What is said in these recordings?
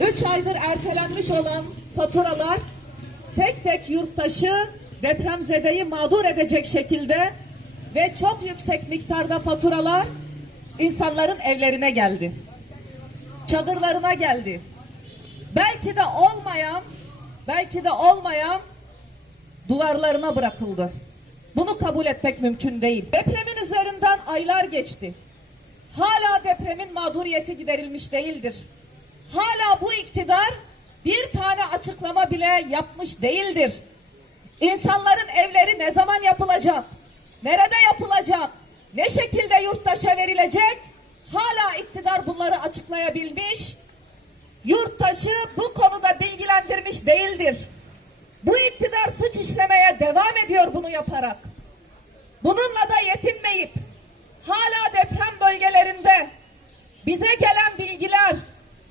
3 aydır ertelenmiş olan faturalar tek tek yurttaşı depremzedeyi mağdur edecek şekilde ve çok yüksek miktarda faturalar insanların evlerine geldi. Çadırlarına geldi. Belki de olmayan, belki de olmayan duvarlarına bırakıldı. Bunu kabul etmek mümkün değil. Depremin üzerinden aylar geçti. Hala depremin mağduriyeti giderilmiş değildir. Hala bu iktidar bir tane açıklama bile yapmış değildir. İnsanların evleri ne zaman yapılacak? Nerede yapılacak? Ne şekilde yurttaşa verilecek? Hala iktidar bunları açıklayabilmiş. Yurttaşı bu konuda bilgilendirmiş değildir. Bu iktidar suç işlemeye devam ediyor bunu yaparak. Bununla da yetinmeyip hala deprem bölgelerinde bize gelen bilgiler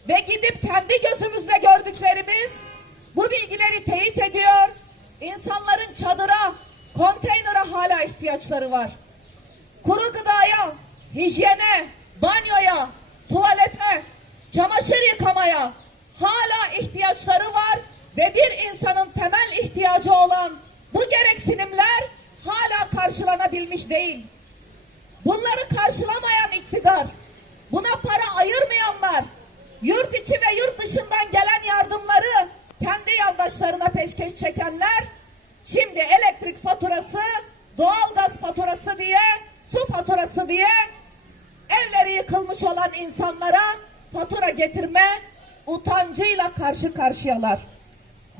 ve gidip kendi gözümüzle gördüklerimiz bu bilgileri teyit ediyor. İnsanların çadıra, konteynere hala ihtiyaçları var. Kuru gıdaya, hijyene, banyoya, tuvalete, çamaşır yıkamaya hala ihtiyaçları var ve bir insanın temel ihtiyacı olan bu gereksinimler hala karşılanabilmiş değil. Bunları karşılamayan iktidar, buna para ayırmayanlar, yurt içi ve yurt dışından gelen yardımları kendi yandaşlarına peşkeş çekenler, şimdi elektrik faturası, doğalgaz faturası diye, su faturası diye evleri yıkılmış olan insanlara fatura getirme utancıyla karşı karşıyalar.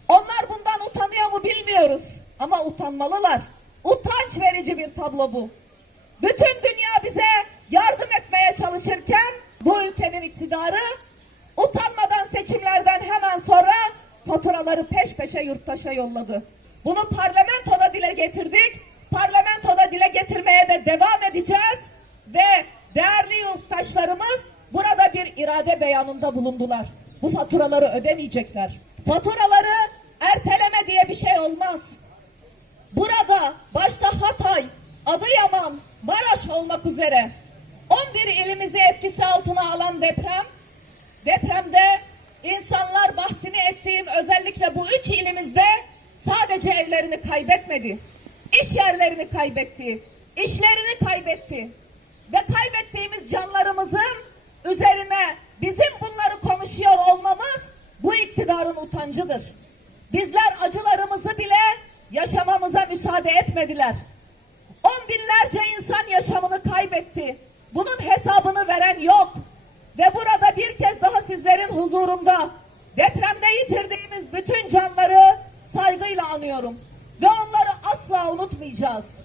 Onlar bundan utanıyor mu bilmiyoruz ama utanmalılar. Utanç verici bir tablo bu. Bütün dünya bize yardım etmeye çalışırken bu ülkenin iktidarı utanmadan seçimlerden hemen sonra faturaları peş peşe yurttaşa yolladı. Bunu parlamentoda dile getirdik. Parlamentoda dile getirmeye de devam edeceğiz ve değerli yurttaşlarımız burada bir irade beyanında bulundular. Bu faturaları ödemeyecekler. Faturaları erteleme diye bir şey olmaz. Burada başta Hatay, Adıyaman, Maraş olmak üzere 11 ilimizi etkisi altına alan deprem, depremde insanlar bahsini ettiğim özellikle bu üç ilimizde sadece evlerini kaybetmedi. İş yerlerini kaybetti, işlerini kaybetti ve kaybettiğimiz canlarımızın üzerine bizim bunları konuşuyor olmamız bu iktidarın utancıdır. Bizler acılarımızı bile yaşamamıza müsaade etmediler. On binlerce insan yaşamını kaybetti. Bunun hesabını veren yok. Ve burada bir kez daha sizlerin huzurunda depremde yitirdiğimiz bütün canları saygıyla anıyorum. Just.